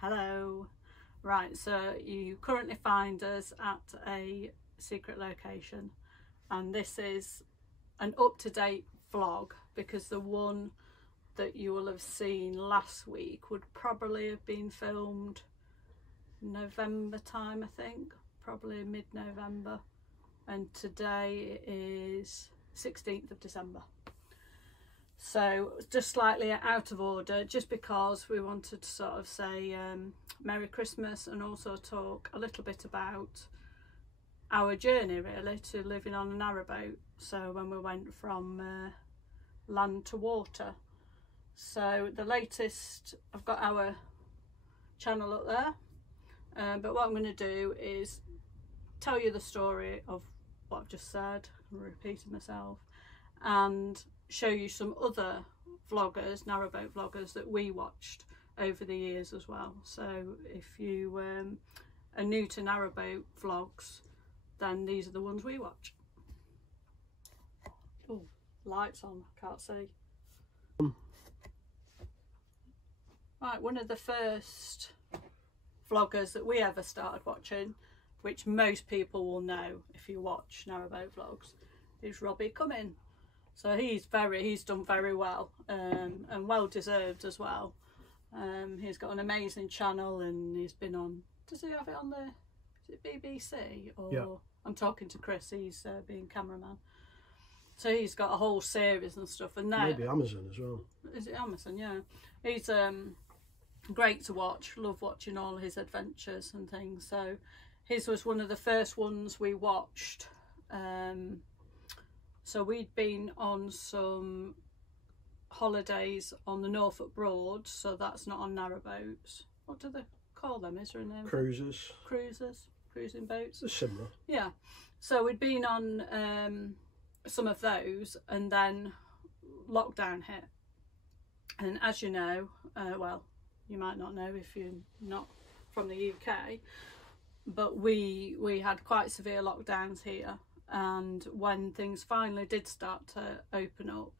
Hello. Right, so you currently find us at a secret location, and this is an up-to-date vlog because the one that you will have seen last week would probably have been filmed November time, I think, probably mid-November, and today is 16th of December. So just slightly out of order, just because we wanted to sort of say Merry Christmas and also talk a little bit about our journey really to living on a narrowboat. So when we went from land to water. So the latest, I've got our channel up there, but what I'm going to do is tell you the story of what I've just said. I'm repeating myself, and show you some other vloggers, narrowboat vloggers that we watched over the years as well. So if you are new to narrowboat vlogs, then these are the ones we watch. Oh, lights on, can't see. Right, one of the first vloggers that we ever started watching, which most people will know if you watch narrowboat vlogs, is Robbie Cumming. So he's done very well, and well deserved as well. He's got an amazing channel, and he's been on, does he have it on the, is it BBC? Or yeah. I'm talking to Chris, he's being cameraman. So he's got a whole series and stuff, and now maybe Amazon as well. Is it Amazon? Yeah. He's great to watch. Love watching all his adventures and things. So his was one of the first ones we watched. So we'd been on some holidays on the Norfolk Broads, so that's not on narrowboats. What do they call them? Is there a name? Cruisers. Cruisers, cruising boats. They're similar. Yeah. So we'd been on some of those, and then lockdown hit. And as you know, well, you might not know if you're not from the UK, but we had quite severe lockdowns here. And when things finally did start to open up,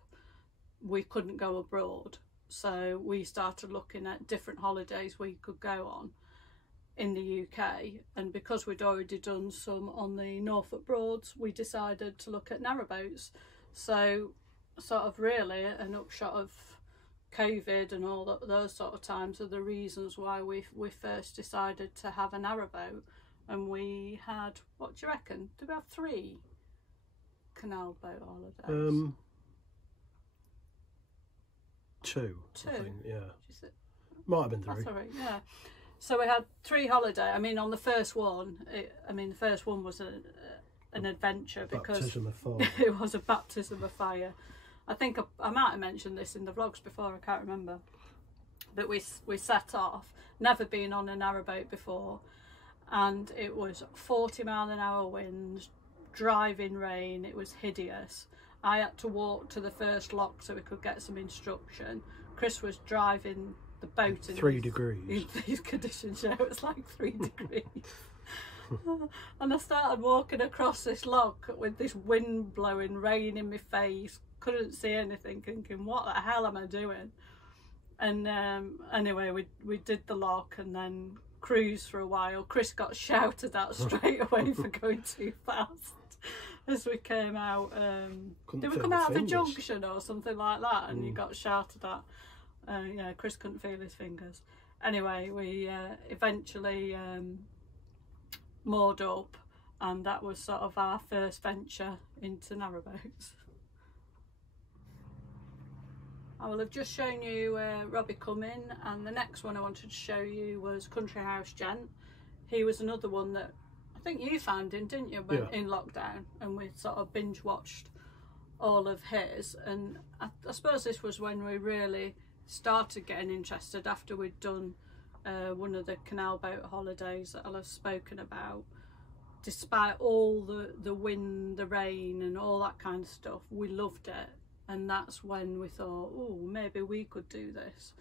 we couldn't go abroad. So we started looking at different holidays we could go on in the UK. And because we'd already done some on the Norfolk Broads, we decided to look at narrowboats. So sort of really an upshot of COVID and all those sort of times are the reasons why we first decided to have a narrowboat. And we had, what do you reckon? Did we have 3 canal boat holidays? 2. I think, yeah. Might have been 3. That's all right, yeah. So we had 3 holidays. I mean, on the first one, the first one was an adventure because baptism of fire. It was a baptism of fire. I think I might have mentioned this in the vlogs before, I can't remember. But we set off, never been on a narrowboat before. And it was 40-mile-an-hour winds, driving rain. It was hideous. I had to walk to the first lock so we could get some instruction. Chris was driving the boat in 3 degrees. In these conditions, yeah, it was like 3 degrees. And I started walking across this lock with this wind blowing, rain in my face. Couldn't see anything, thinking, what the hell am I doing? And anyway, we did the lock and then cruise for a while. Chris got shouted at straight away for going too fast as we came out. Did we come out of a junction or something like that, and you got shouted at? Yeah, Chris couldn't feel his fingers. Anyway, we eventually moored up, and that was sort of our first venture into narrowboats. I will have just shown you Robbie Cumming, and the next one I wanted to show you was Country House Gent. He was another one that I think you found him, didn't you, yeah. In lockdown, and we sort of binge watched all of his. And I suppose this was when we really started getting interested after we'd done one of the canal boat holidays that I'll have spoken about. Despite all the wind, the rain and all that kind of stuff, we loved it. And that's when we thought, oh, maybe we could do this.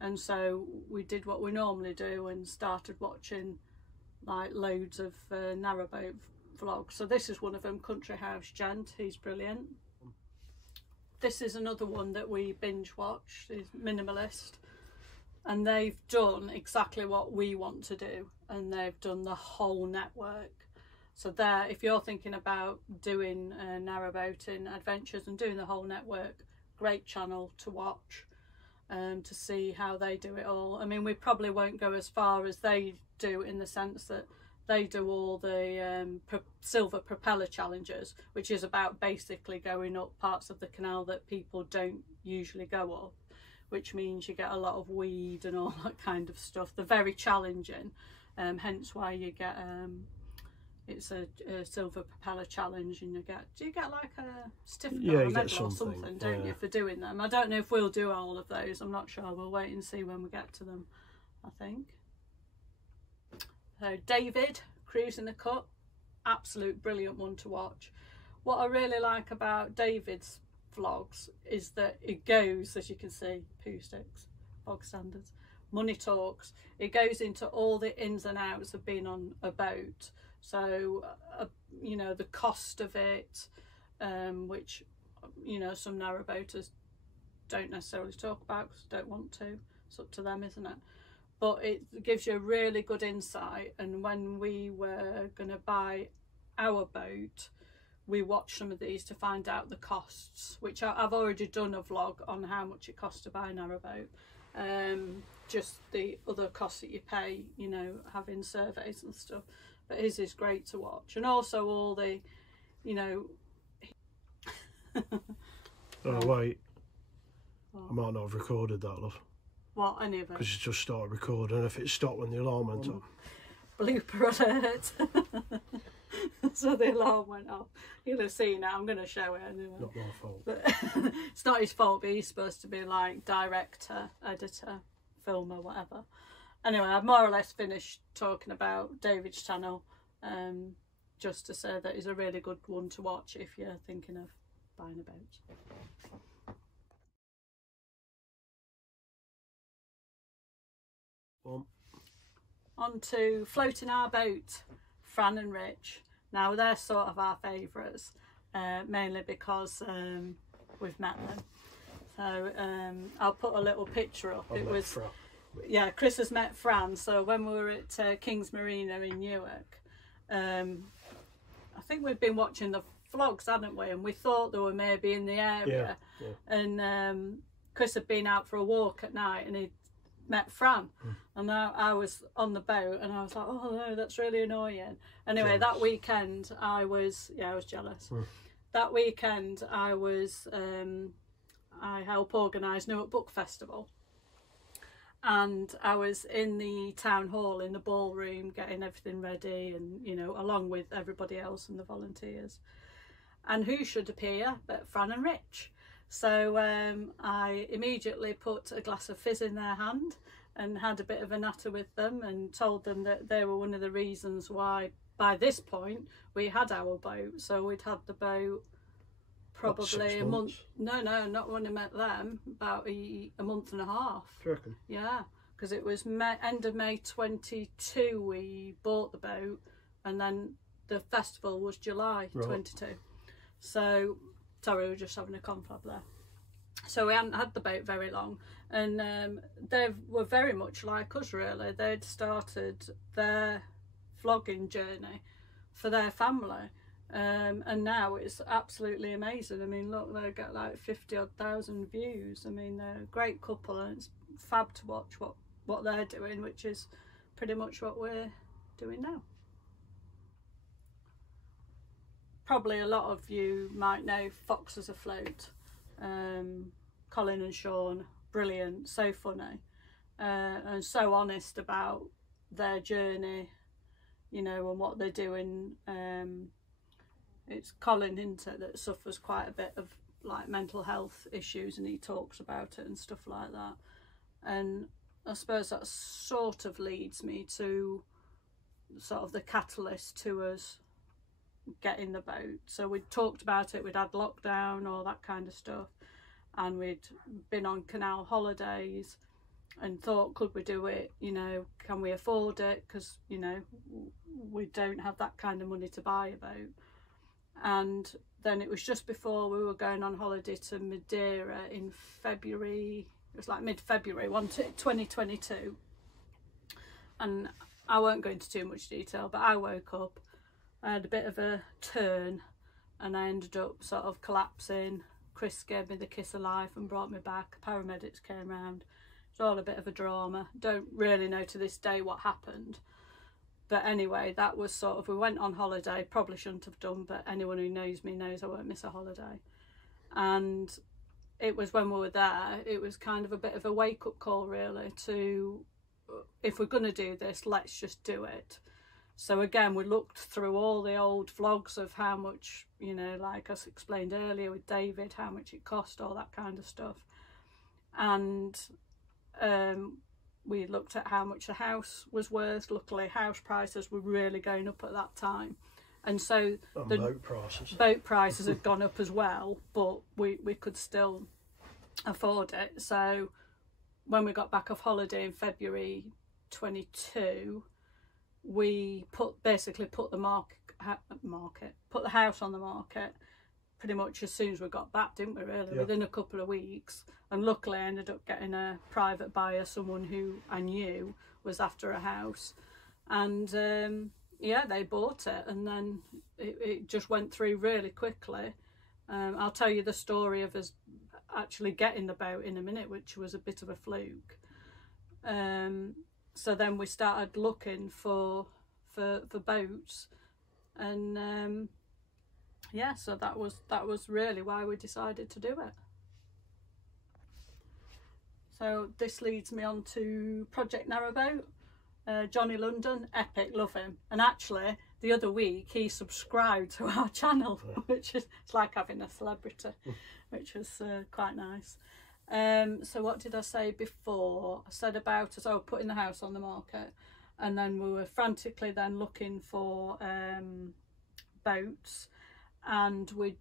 And so we did what we normally do and started watching like loads of narrowboat vlogs. So this is one of them, Country House Gent. He's brilliant. This is another one that we binge watched, is Minimalist. and they've done exactly what we want to do, and they've done the whole network. So there, if you're thinking about doing narrowboating adventures and doing the whole network, great channel to watch, to see how they do it all. I mean, we probably won't go as far as they do, in the sense that they do all the silver propeller challenges, which is about basically going up parts of the canal that people don't usually go up, which means you get a lot of weed and all that kind of stuff. They're very challenging, hence why you get it's a silver propeller challenge, and do you get like a certificate or a medal or something, don't you, for doing them? I don't know if we'll do all of those, I'm not sure. We'll wait and see when we get to them, I think. So David, Cruising the Cut, absolute brilliant one to watch. What I really like about David's vlogs is that it goes, as you can see, poo sticks, bog standards, money talks. It goes into all the ins and outs of being on a boat. So, you know, the cost of it, which, you know, some narrowboaters don't necessarily talk about because they don't want to. It's up to them, isn't it? But it gives you a really good insight. And when we were going to buy our boat, we watched some of these to find out the costs, which I've already done a vlog on how much it costs to buy a narrowboat. Just the other costs that you pay, you know, having surveys and stuff. But his is great to watch. And also all the, you know... Oh, wait. I might not have recorded that, love. What, any of it? Because you just started recording. If it stopped when the alarm went off. Blooper alert. So the alarm went off. You'll have seen it. I'm going to show it anyway. Not my fault. But it's not his fault, but he's supposed to be like director, editor, filmer, whatever. Anyway, I've more or less finished talking about David's channel, just to say that he's a really good one to watch if you're thinking of buying a boat. On to Floating Our Boat, Fran and Rich. Now they're sort of our favourites, mainly because we've met them. So I'll put a little picture up. It was Fran. Yeah, Chris has met Fran. So when we were at King's Marina in Newark, I think we'd been watching the vlogs, hadn't we? And we thought they were maybe in the area. Yeah, yeah. And Chris had been out for a walk at night, and he'd met Fran, and I was on the boat, and I was like, oh no, that's really annoying. Anyway, jealous. That weekend I was jealous. That weekend I helped organise Newark Book Festival, and I was in the town hall in the ballroom getting everything ready, and you know, along with everybody else and the volunteers. And who should appear but Fran and Rich? So I immediately put a glass of fizz in their hand and had a bit of a natter with them, and told them that they were one of the reasons why by this point we had our boat. So we'd had the boat probably a month. No, not when I met them, about a month and a half. Do you reckon? Yeah, because it was end of May 22 we bought the boat, and then the festival was July 22. So sorry, we were just having a confab there. So we hadn't had the boat very long, and they were very much like us really. They'd started their vlogging journey for their family, and now it's absolutely amazing. I mean, look, they get like 50,000 views. I mean, they're a great couple, and it's fab to watch what they're doing, which is pretty much what we're doing now. Probably a lot of you might know Foxes Afloat. Colin and Sean, brilliant, so funny, and so honest about their journey, you know, and what they're doing. It's Colin, isn't it, that suffers quite a bit of like mental health issues, and he talks about it and stuff like that. And I suppose that sort of leads me to sort of the catalyst to us getting the boat. So we'd talked about it, we'd had lockdown, all that kind of stuff, and we'd been on canal holidays and thought, could we do it, you know, can we afford it, because you know we don't have that kind of money to buy a boat. And then it was just before we were going on holiday to Madeira in February it was like mid-February 2022, and I won't go into too much detail, but I woke up, I had a bit of a turn, and I ended up sort of collapsing. Chris gave me the kiss of life and brought me back. Paramedics came round. It's all a bit of a drama. Don't really know to this day what happened. But anyway, that was sort of, we went on holiday, probably shouldn't have done, but anyone who knows me knows I won't miss a holiday. And it was when we were there, it was kind of a bit of a wake-up call really to, if we're going to do this, let's just do it. So again, we looked through all the old vlogs of how much, you know, like I explained earlier with David, how much it cost, all that kind of stuff. And we looked at how much the house was worth. Luckily, house prices were really going up at that time. And so the boat prices had gone up as well, but we could still afford it. So when we got back off holiday in February 22, we basically put the put the house on the market pretty much as soon as we got back, didn't we, really? Yeah. Within a couple of weeks. And luckily I ended up getting a private buyer, someone who I knew was after a house, and yeah, they bought it, and then it just went through really quickly. I'll tell you the story of us actually getting the boat in a minute, which was a bit of a fluke. So then we started looking for boats, and yeah, so that was really why we decided to do it. So this leads me on to Project Narrowboat. Johnny London, epic, love him. And actually the other week he subscribed to our channel, which is, it's like having a celebrity, which was quite nice. So what did I say before? I said about us putting the house on the market, and then we were frantically then looking for boats, and we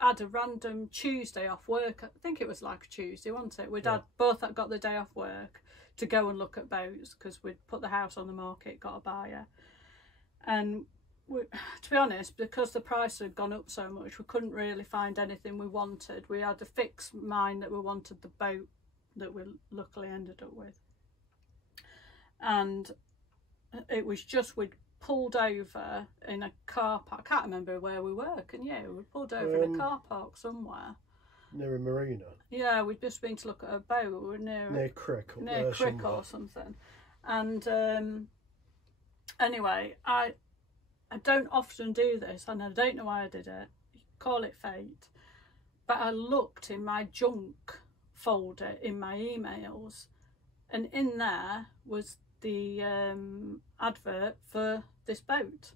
had a random Tuesday off work. I think it was like a Tuesday, wasn't it? We'd had both got the day off work to go and look at boats because we'd put the house on the market, got a buyer, and to be honest, because the price had gone up so much, we couldn't really find anything we wanted. We had a fixed mind that we wanted the boat that we luckily ended up with, and it was just, we'd pulled over in a car park. I can't remember where we were, can you? We pulled over in a car park somewhere near a marina. Yeah, we'd just been to look at a boat. We were near Crick or something. And anyway, I don't often do this, and I don't know why I did it. Call it fate. But I looked in my junk folder in my emails, and in there was the advert for this boat.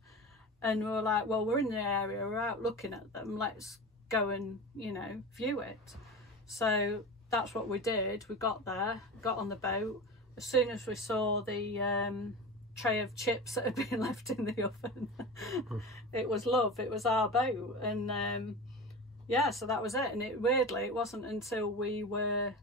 And we were like, well, we're in the area, we're out looking at them, let's go and, you know, view it. So that's what we did. We got there, got on the boat. As soon as we saw the tray of chips that had been left in the oven, it was love, it was our boat. And yeah, so that was it. And weirdly, it wasn't until we were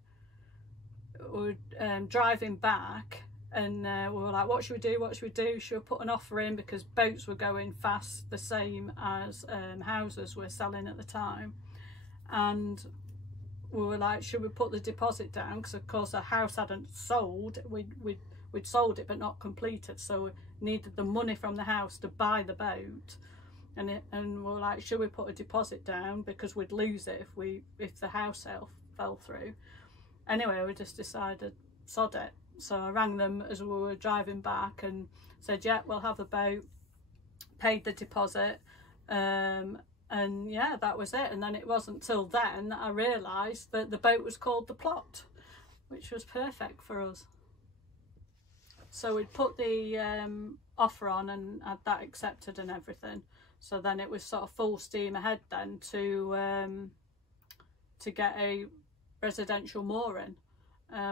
driving back, and we were like, what should we do, should we put an offer in, because boats were going fast, the same as houses were selling at the time. And we were like, should we put the deposit down, because of course our house hadn't sold, we'd sold it but not completed, so we needed the money from the house to buy the boat. And we were like, should we put a deposit down, because we'd lose it if the house sale fell through. Anyway, we just decided, sod it. So I rang them as we were driving back and said, yeah, we'll have the boat, paid the deposit, and yeah, that was it. And then it wasn't till then that I realised that the boat was called The Plot, which was perfect for us. So we'd put the offer on and had that accepted and everything. So then it was sort of full steam ahead then to get a residential mooring.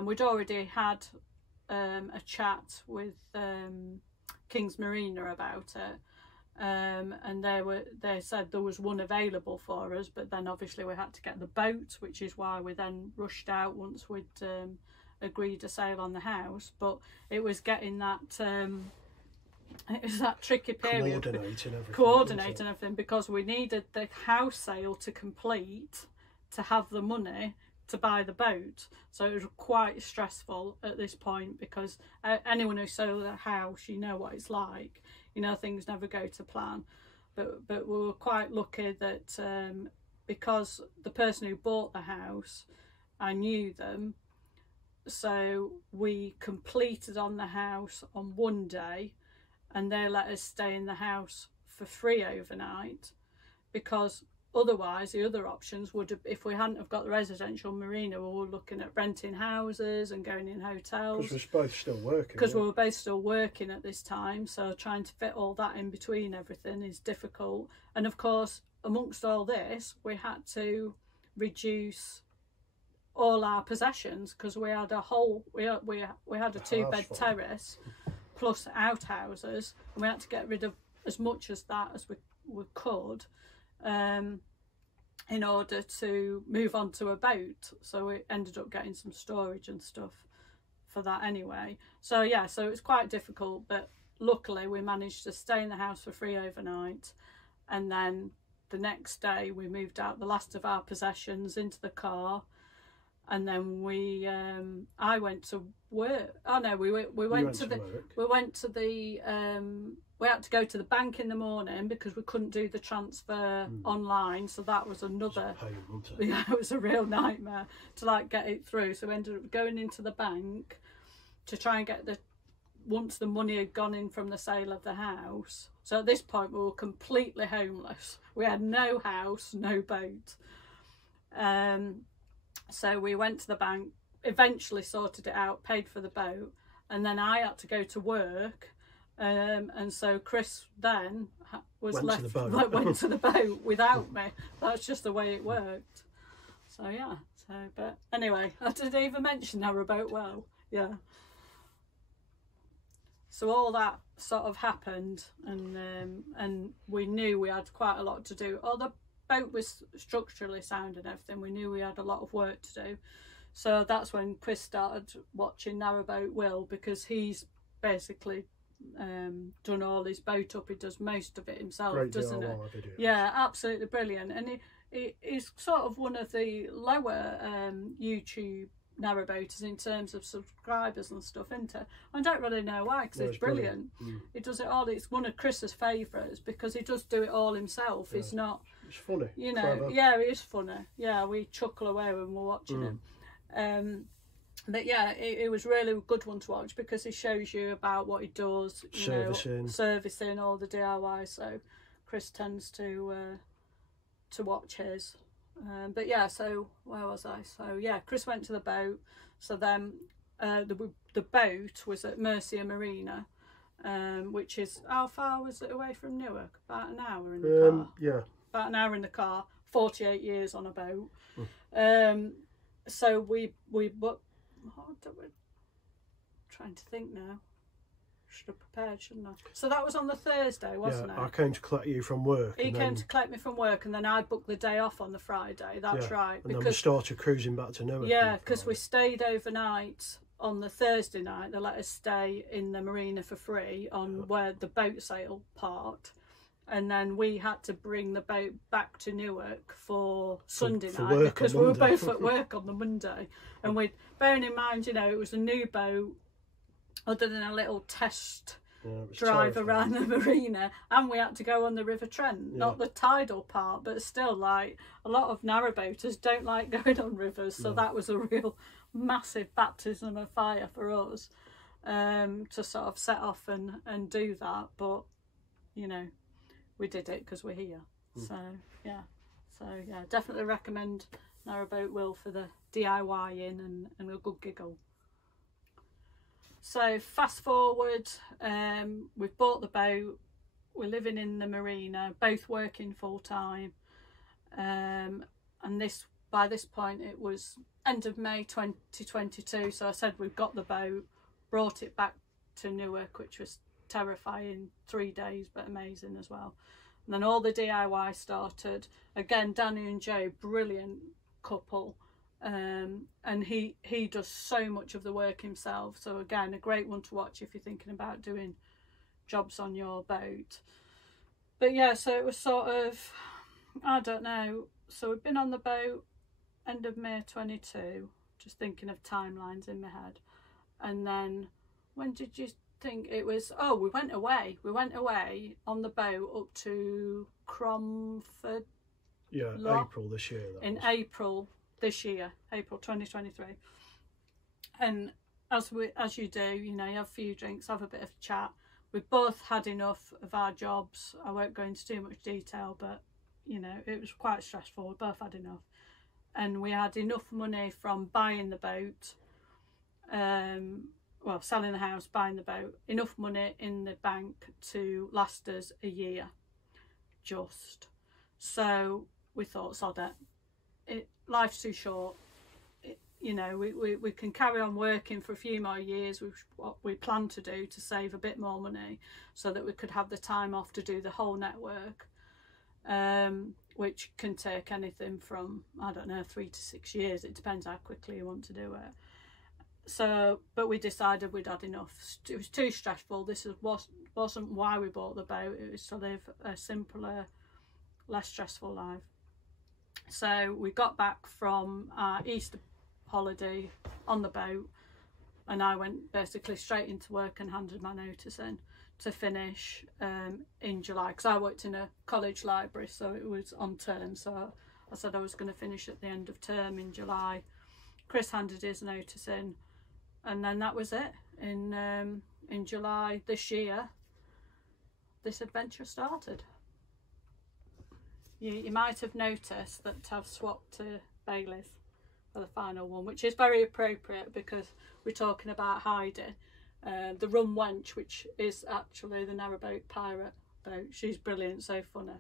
We'd already had a chat with King's Marina about it, and they said there was one available for us, but then obviously we had to get the boat, which is why we then rushed out once we'd agreed a sale on the house. But it was getting that it was that tricky period, coordinating everything, because we needed the house sale to complete to have the money to buy the boat, so it was quite stressful at this point, because anyone who sold a house, you know what it's like, you know, things never go to plan. But we were quite lucky that because the person who bought the house, I knew them, so we completed on the house on one day, and they let us stay in the house for free overnight, because otherwise the other options would have, if we hadn't have got the residential marina, we were looking at renting houses and going in hotels. Because we're both still working. Because we were both still working at this time, so trying to fit all that in between everything is difficult. And of course, amongst all this, we had to reduce all our possessions, because we had a whole, we had a 2-bed terrace plus outhouses, and we had to get rid of as much as that as we could, in order to move on to a boat. So we ended up getting some storage and stuff for that anyway. So yeah, so it was quite difficult, but luckily we managed to stay in the house for free overnight, and then the next day we moved out the last of our possessions into the car, and then we I went to work. We had to go to the bank in the morning because we couldn't do the transfer online, so that was another yeah, it was a real nightmare to like get it through. So we ended up going into the bank to try and get once the money had gone in from the sale of the house. So at this point we were completely homeless. We had no house, no boat. So we went to the bank, eventually sorted it out, paid for the boat, and then I had to go to work. And so Chris then went to the boat without me. That's just the way it worked. So yeah. But anyway, I didn't even mention narrowboat well. Yeah. So all that sort of happened, and we knew we had quite a lot to do. Oh, the boat was structurally sound and everything. We knew we had a lot of work to do. So that's when Chris started watching Naro Will, because he's basically done all his boat up. He does most of it himself, doesn't it? Yeah, absolutely brilliant. And he's sort of one of the lower YouTube narrowboaters in terms of subscribers and stuff, isn't it? I don't really know why, because it's brilliant. He does it all. It's one of Chris's favourites because he does do it all himself. He's not, it's funny, you know. Clever. Yeah, it is funny. Yeah, we chuckle away when we're watching it. But yeah, it was really a good one to watch because he shows you about what he does, servicing all the DIY. So Chris tends to watch his. But yeah, so where was I? So yeah, Chris went to the boat. So then the boat was at Mercia Marina, which is, how far was it away from Newark? About an hour in the car. Yeah. About an hour in the car. 48 years on a boat. So we trying to think now. Should have prepared, shouldn't I? So that was on the Thursday, wasn't it? I came to collect you from work. He came to collect me from work, and then I booked the day off on the Friday. That's right. And then we started cruising back to Newark. Yeah, because we stayed overnight on the Thursday night. They let us stay in the marina for free on where the boat sale parked. And then we had to bring the boat back to Newark for Sunday night because we were both at work on the Monday. And bearing in mind, you know, it was a new boat, other than a little test drive around the marina, and we had to go on the River Trent, not the tidal part, but still, like, a lot of narrowboaters don't like going on rivers, so that was a real massive baptism of fire for us, to sort of set off and do that. But, you know, we did it because we're here. So yeah, definitely recommend Naro Will for the DIY-ing and a good giggle. So fast forward, we've bought the boat, we're living in the marina, both working full time, and by this point it was end of May 2022. So I said we've got the boat, brought it back to Newark, which was terrifying, 3 days, but amazing as well. And then all the DIY started. Again, Danny and Joe, brilliant couple. And he does so much of the work himself. So again, a great one to watch if you're thinking about doing jobs on your boat. But yeah, so it was sort of, I don't know. So we've been on the boat end of May 22, just thinking of timelines in my head. And then when did you think it was? Oh, we went away on the boat up to Cromford. Yeah, April this year. April this year, April 2023. And as you do, you know, you have a few drinks, have a bit of chat. We both had enough of our jobs. I won't go into too much detail, but you know, it was quite stressful. We both had enough, and we had enough money from buying the boat, well, selling the house, buying the boat, enough money in the bank to last us a year, just. So we thought, sod it, life's too short. You know, we can carry on working for a few more years, which what we plan to do, to save a bit more money so that we could have the time off to do the whole network, which can take anything from, I don't know, 3 to 6 years. It depends how quickly you want to do it. So, but we decided we'd had enough. It was too stressful. This wasn't why we bought the boat. It was to live a simpler, less stressful life. So we got back from our Easter holiday on the boat, and I went basically straight into work and handed my notice in to finish in July, because I worked in a college library, so it was on term. So I said I was going to finish at the end of term in July. Chris handed his notice in, and then that was it. In July this year, this adventure started. You might have noticed that I've swapped to Bailey's for the final one, which is very appropriate because we're talking about Heidi, the rum wench, which is actually the narrowboat pirate boat. She's brilliant, so funny.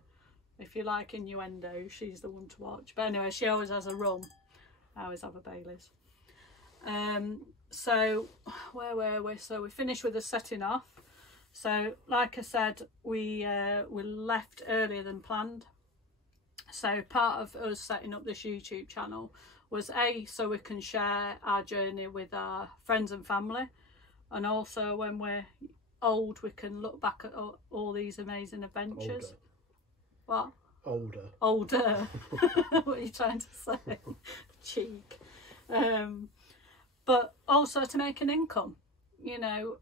If you like innuendo, she's the one to watch. But anyway, she always has a rum. I always have a Bailey's. So where were we? So we finished with the setting off. So like I said, we left earlier than planned. So part of us setting up this YouTube channel was so we can share our journey with our friends and family, and also when we're old we can look back at all these amazing adventures. Older. What? Older. What are you trying to say? Cheek. But also to make an income, you know.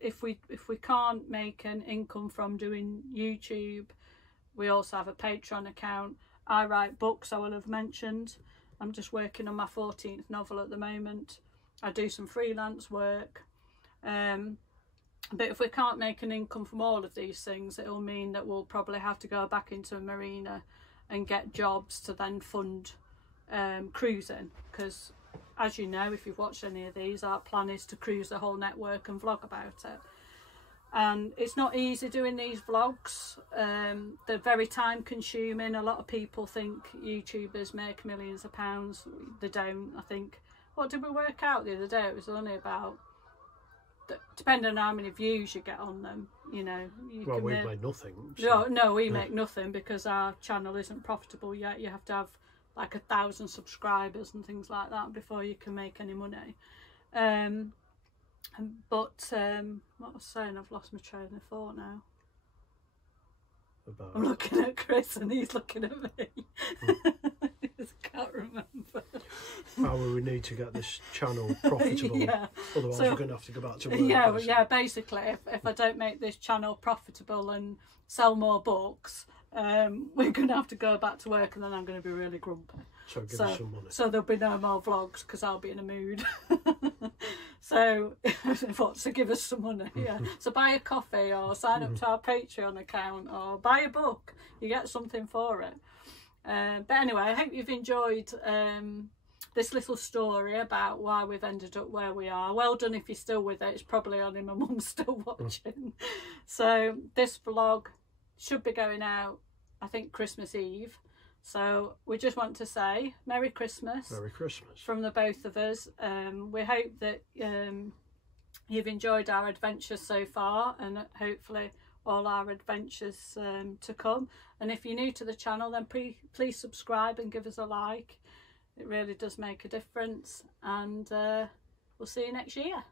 If we can't make an income from doing YouTube, we also have a Patreon account. I write books, I will have mentioned. I'm just working on my 14th novel at the moment. I do some freelance work. But if we can't make an income from all of these things, it'll mean that we'll probably have to go back into Marina and get jobs to then fund cruising. Because as you know, if you've watched any of these, our plan is to cruise the whole network and vlog about it. And it's not easy doing these vlogs. They're very time consuming. A lot of people think YouTubers make millions of pounds. They don't. I think, what did we work out the other day? It was only about, depending on how many views you get on them, you know. Well, we've made nothing. So. No, we make nothing because our channel isn't profitable yet. You have to have like 1,000 subscribers and things like that before you can make any money. But what was I saying? I've lost my train of thought now. I'm looking at Chris and he's looking at me. I just can't remember. How will we need to get this channel profitable? Yeah. Otherwise we're going to have to go back to work. Yeah, basically if I don't make this channel profitable and sell more books, we're going to have to go back to work, and then I'm going to be really grumpy. So give us some money. So there'll be no more vlogs because I'll be in a mood. So what, so give us some money, yeah. So buy a coffee or sign up to our Patreon account or buy a book. You get something for it. But anyway, I hope you've enjoyed this little story about why we've ended up where we are. Well done if you're still with it. It's probably only my mum's still watching. So this vlog should be going out, I think, Christmas Eve. So we just want to say Merry Christmas. Merry Christmas. From the both of us. We hope that you've enjoyed our adventures so far, and hopefully all our adventures to come. And if you're new to the channel, then please subscribe and give us a like. It really does make a difference. And we'll see you next year.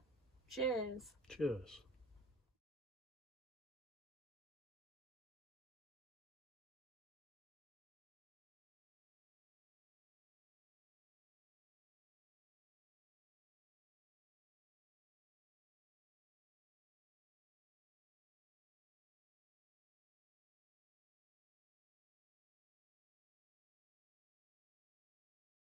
Cheers. Cheers.